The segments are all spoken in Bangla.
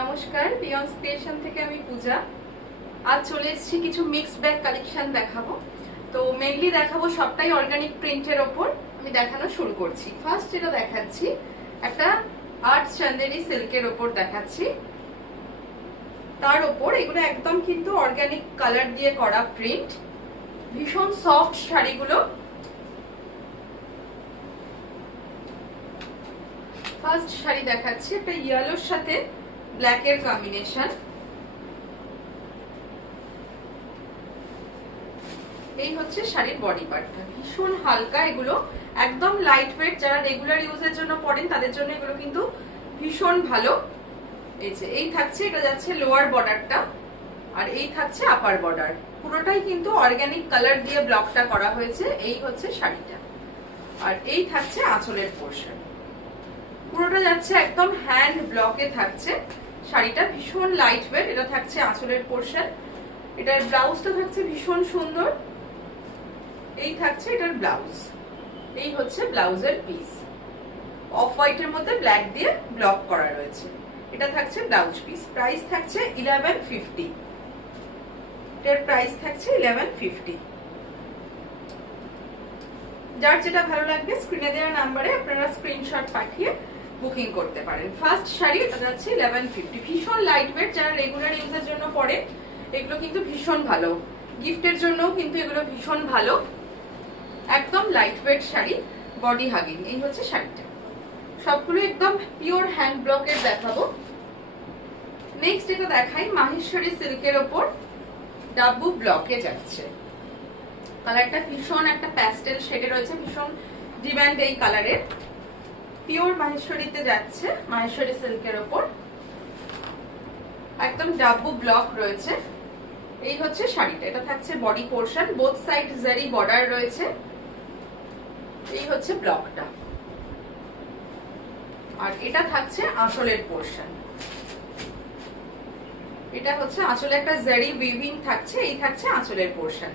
নমস্কার, বিয়ন্স ক্রিয়েশন থেকে আমি পূজা। আজ চলে এসেছি কিছু মিক্সড ব্যাগ কালেকশন দেখাবো। তো মেনলি দেখাবো সবটাই অর্গানিক প্রিন্টের ওপর আমি দেখানো শুরু করছি। ফার্স্ট যেটা দেখাচ্ছি একটা আর্ট চান্দেরি সিল্কের ওপর দেখাচ্ছি। তার ওপর এগুলো একদম কিন্তু অর্গানিক কালার দিয়ে করা প্রিন্ট, ভীষণ সফট শাড়িগুলো। ফার্স্ট শাড়ি দেখাচ্ছি একটা ইয়েলোর সাথে ব্ল্যাক এর কম্বিনেশন। এই হচ্ছে শাড়ির বডি পার্টটা, ভীষণ হালকা, এগুলো একদম লাইট ওয়েট। যারা রেগুলার ইউজের জন্য পরেন তাদের জন্য এগুলো কিন্তু ভীষণ ভালো। এই যে এই থাকছে, এটা যাচ্ছে লোয়ার বর্ডারটা, আর এই থাকছে আপার বর্ডার। পুরোটাই কিন্তু অর্গানিক কালার দিয়ে ব্লকটা করা হয়েছে। এই হচ্ছে শাড়িটা, আর এই থাকছে আঁচলের পোর্শন। পুরোটা যাচ্ছে একদম হ্যান্ড ব্লকে থাকছে। শাড়িটা ভীষণ লাইট ওয়েট। এটা থাকছে আঁচলের পোর্শন। এটার ব্লাউজটা থাকছে ভীষণ সুন্দর। এই থাকছে এটার ব্লাউজ। এই হচ্ছে ব্লাউজের পিস, অফ হোয়াইটের মধ্যে ব্ল্যাক দিয়ে ব্লক করা রয়েছে। এটা থাকছে ব্লাউজ পিস। প্রাইস থাকছে 1150। এটার প্রাইস থাকছে 1150। যার যেটা ভালো লাগবে স্ক্রিনে দেওয়া নাম্বারে আপনারা স্ক্রিনশট পাঠিয়ে বুকিং করতে পারেন। ফার্স্ট শাড়ি এটা যাচ্ছে 1150। ভীষণ লাইট ওয়েট, যারা রেগুলার ইউজের জন্য পরে এগুলো কিন্তু ভীষণ ভালো। গিফটের জন্যও কিন্তু এগুলো ভীষণ ভালো। একদম light weight sari, body hugging. এই হচ্ছে শাড়িটা। সবগুলো একদম পিওর হ্যান্ড ব্লকের দেখাবো। নেক্সট এটা দেখাই মাহেশ্বরী সিল্কের ওপর ডাব্বু ব্লকে যাচ্ছে। কালারটা ভীষণ একটা প্যাস্টেল শেডে রয়েছে, ভীষণ ডিমান্ড এই কালারের। পিওর মাহেশ্বরীতে যাচ্ছে, মাহেশ্বরী সিল্কের ওপর একদম ডাব্বু ব্লক রয়েছে। এই হচ্ছে শাড়িটা। এটা থাকছে বডি পোর্শন, বোথ সাইড জারি বর্ডার রয়েছে। এই হচ্ছে ব্লকটা, আর এটা থাকছে আঁচলের পোর্শন। এটা হচ্ছে আঁচলে একটা জারি উইভিং থাকছে। এই থাকছে আঁচলের পোর্শন।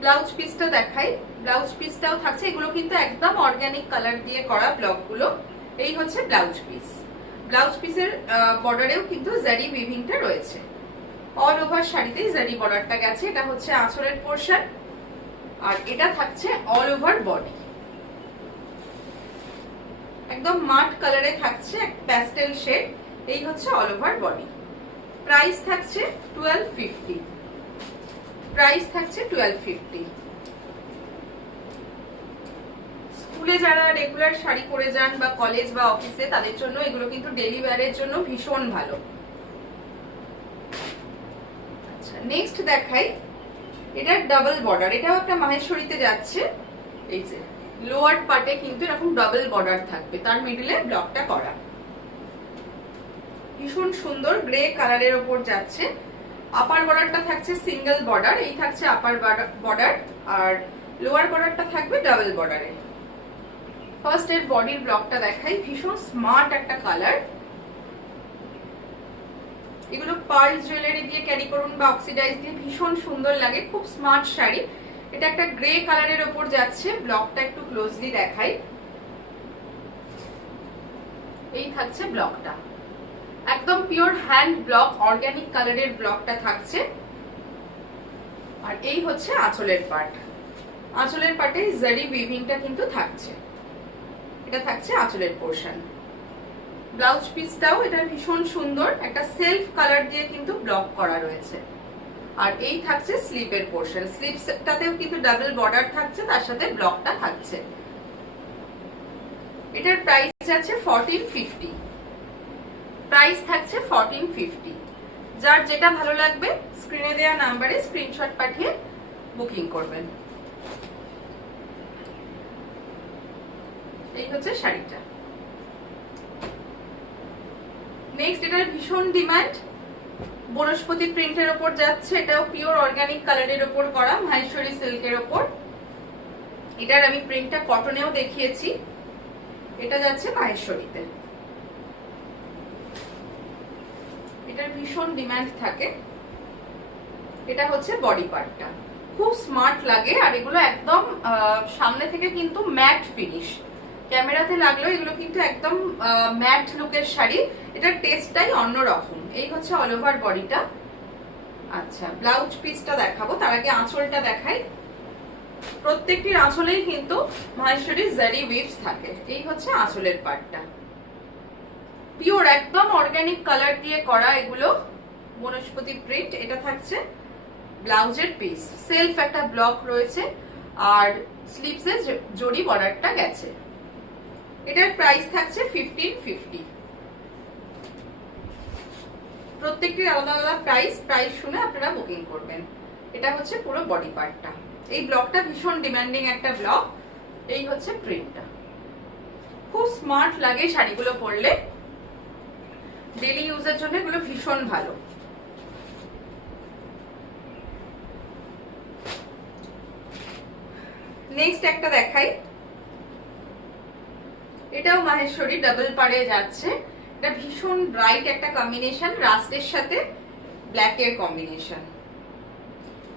ব্লাউজ পিসটা দেখাই। ব্লাউজ পিসটাও থাকছে, এগুলো কিন্তু একদম অর্গানিক কালার দিয়ে করা ব্লকগুলো। এই হচ্ছে ব্লাউজ পিস। ব্লাউজ পিসের বর্ডারেও কিন্তু জারি উইভিংটা রয়েছে। অল ওভার শাড়িতেই জারি বর্ডারটা গেছে। এটা হচ্ছে আঁচলের পোর্শন, আর এটা থাকছে অল ওভার বডি। একদম মাট কালারে থাকছে, প্যাস্টেল শেড। এই হচ্ছে অল ওভার বডি। প্রাইস থাকছে 1250। প্রাইস থাকছে 1250। স্কুলে যারা রেগুলার শাড়ি পরে যান বা কলেজ বা অফিসে, তাদের জন্য এগুলো কিন্তু ডেইলি ওয়্যারের জন্য ভীষণ ভালো। আচ্ছা, নেক্সট দেখাই এটা ডাবল বর্ডার। এটাও একটা মাহেশ্বরীতে যাচ্ছে। এই যে লোয়ার পার্টে কিন্তু এরকম ডাবল বর্ডার থাকবে, তার মিডলে ব্লকটা করা। ভীষণ সুন্দর গ্রে কালারের ওপর যাচ্ছে। আপার বর্ডারটা থাকছে সিঙ্গেল বর্ডার। এই থাকছে আপার বর্ডার, আর লোয়ার বর্ডারটা থাকবে ডাবল বর্ডারে। ফার্স্ট এর বডির ব্লকটা দেখাই। ভীষণ স্মার্ট একটা কালার। এগুলো পার্ল জুয়েলারি দিয়ে ক্যারি করুন বা অক্সিডাইজ দিয়ে ভীষণ সুন্দর লাগে। খুব স্মার্ট শাড়ি। এটা একটা গ্রে কালারের ওপর যাচ্ছে। ব্লকটা একটু ক্লোজলি দেখাই। এই থাকছে ব্লকটা, একদম পিওর হ্যান্ড ব্লক, অর্গানিক কালারের ব্লকটা থাকছে। আর এই হচ্ছে আঁচলের পার্ট। আঁচলের পার্টে জারি উইভিংটা কিন্তু থাকছে। এটা থাকছে আঁচলের পোর্শন। ব্লাউজ পিসটাও এটা ভীষণ সুন্দর, একটা সেলফ কালার দিয়ে কিন্তু ব্লক করা রয়েছে। আর এই থাকছে স্লিপের পোর্শন। স্লিপসটাতেও কিন্তু ডাবল বর্ডার থাকছে, তার সাথে ব্লকটা থাকছে। এটার প্রাইস আছে 1450। প্রাইস থাকছে 1450। যার যেটা ভালো লাগবে স্ক্রিনে দেওয়া নাম্বারে স্ক্রিনশট পাঠিয়ে বুকিং করবেন। এই হচ্ছে শাড়িটা। নেক্সট এটার ভীষণ ডিমান্ড, বনস্পতি প্রিন্টের ওপর যাচ্ছে। এটাও পিওর অর্গানিক কালারের ওপর করা, মাহেশ্বরী সিল্কের ওপর। এটার আমি প্রিন্টটা কটনেও দেখিয়েছি। এটা যাচ্ছে মাহেশ্বরীতে। এটার ভীষণ ডিমান্ড থাকে। এটা হচ্ছে বডি পার্টটা, খুব স্মার্ট লাগে। আর এগুলো একদম সামনে থেকে কিন্তু ম্যাট ফিনিশ, ক্যামেরাতে লাগলেও এগুলো কিন্তু একদম ম্যাট লুকের শাড়ি। এটার টেস্টটাই অন্যরকম। এই হচ্ছে অল ওভার বডিটা। আচ্ছা, ব্লাউজ পিসটা দেখাবো, তার আগে আঁচলটা দেখাই। প্রত্যেকটির আঁচলেই কিন্তু মাহেশ্বরী জারি উইভস থাকে। এই হচ্ছে আঁচলের পার্টটা, পিওর একদম অর্গানিক কালার দিয়ে করা এগুলো, বনস্পতি প্রিন্ট। এটা থাকছে ব্লাউজের পিস, সেলফ একটা ব্লক রয়েছে আর স্লিভসে জড়ি বর্ডারটা গেছে। এটার প্রাইস থাকছে 1550। প্রত্যেকটির আলাদা আলাদা প্রাইস শুনে আপনারা বুকিং করবেন। এটা হচ্ছে পুরো বডি পার্টটা। এই ব্লকটা ভীষণ ডিমান্ডিং একটা ব্লক। এই হচ্ছে প্রিন্টটা, খুব স্মার্ট লাগে শাড়িগুলো পরলে, ডেলি ইউজের জন্য এগুলো ভীষণ ভালো। নেক্সট একটা দেখাই, এটাও মাহেশ্বরী ডাবল পাড়ে যাচ্ছে। এটা ভীষণ ব্রাইট একটা কম্বিনেশন, রাস্টের সাথে ব্ল্যাক এর কম্বিনেশন।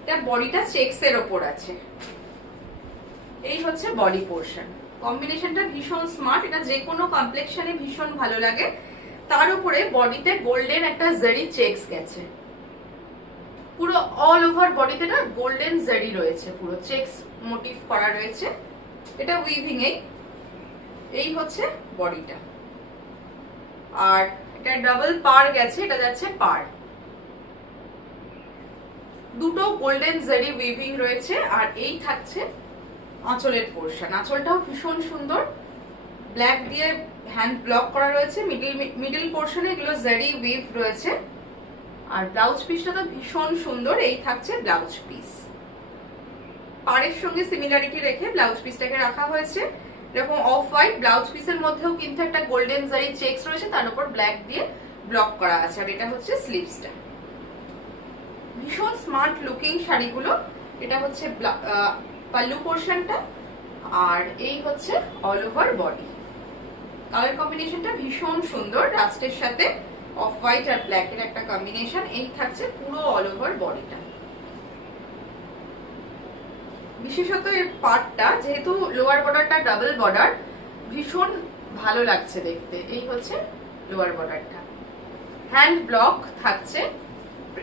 এটা বডিটা চেকস এর ওপর আছে। এই হচ্ছে বডি পোর্শন, কম্বিনেশনটা ভীষণ স্মার্ট। এটা যে কোনো কমপ্লেক্সনে ভীষণ ভালো লাগে। তার উপরে বডিতে গোল্ডেন একটা জারি চেকস গেছে, পুরো অল ওভার বডিতে না গোল্ডেন জারি রয়েছে, পুরো চেকস মোটিভ করা রয়েছে। এটা উইভিং এই হচ্ছে বডিটা। আর এটা ডাবল পার গেছে, এটা যাচ্ছে পার। দুটো গোল্ডেন জারি উইভিং রয়েছে। আর এই থাকছে আঁচলের পোর্শন। আঁচলটাও ভীষণ সুন্দর, ব্ল্যাক দিয়ে হ্যান্ড ব্লক করা রয়েছে। মিডল পোর্শনে এগুলো জারি উইভ রয়েছে। আর ব্লাউজ পিসটা তো ভীষণ সুন্দর। এই থাকছে ব্লাউজ পিস, পাড়ের সঙ্গে সিমিলারিটি রেখে ব্লাউজ পিসটাকে রাখা হয়েছে। এরকম অফ হোয়াইট ব্লাউজ পিসের মধ্যেও কিন্তু একটা গোল্ডেন জারি চেকস রয়েছে, তার উপর ব্ল্যাক দিয়ে ব্লক করা আছে। আর এটা হচ্ছে স্লিভসটা, ভীষণ স্মার্ট লুকিং শাড়িগুলো। এটা হচ্ছে পাল্লু পোর্শনটা, আর এই হচ্ছে অল ওভার বডি। কালার কম্বিনেশনটা ভীষণ সুন্দর, রাস্টের সাথে অফ হোয়াইট আর ব্ল্যাক এর একটা কম্বিনেশন। এই থাকছে পুরো অল ওভার বডিটা। বিশেষত এর পার্টটা, যেহেতু লোয়ার বর্ডারটা ডাবল বর্ডার, ভীষণ ভালো লাগছে দেখতে। এই হচ্ছে লোয়ার বর্ডারটা, হ্যান্ড ব্লক থাকছে।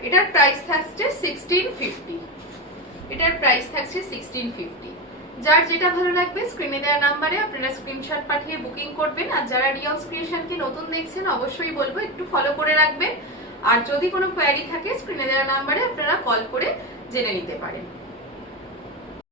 এটার প্রাইস থাকছে 1650। এটার প্রাইস থাকছে 1650। যার যেটা ভালো লাগবে স্ক্রিনে দেওয়া নাম্বারে আপনারা স্ক্রিনশট পাঠিয়ে বুকিং করবেন। আর যারা রিয়ন্স ক্রিয়েশনকে নতুন দেখছেন অবশ্যই বলবো একটু ফলো করে রাখবেন। আর যদি কোনো কোয়ারি থাকে স্ক্রিনে দেওয়া নাম্বারে আপনারা কল করে জেনে নিতে পারেন।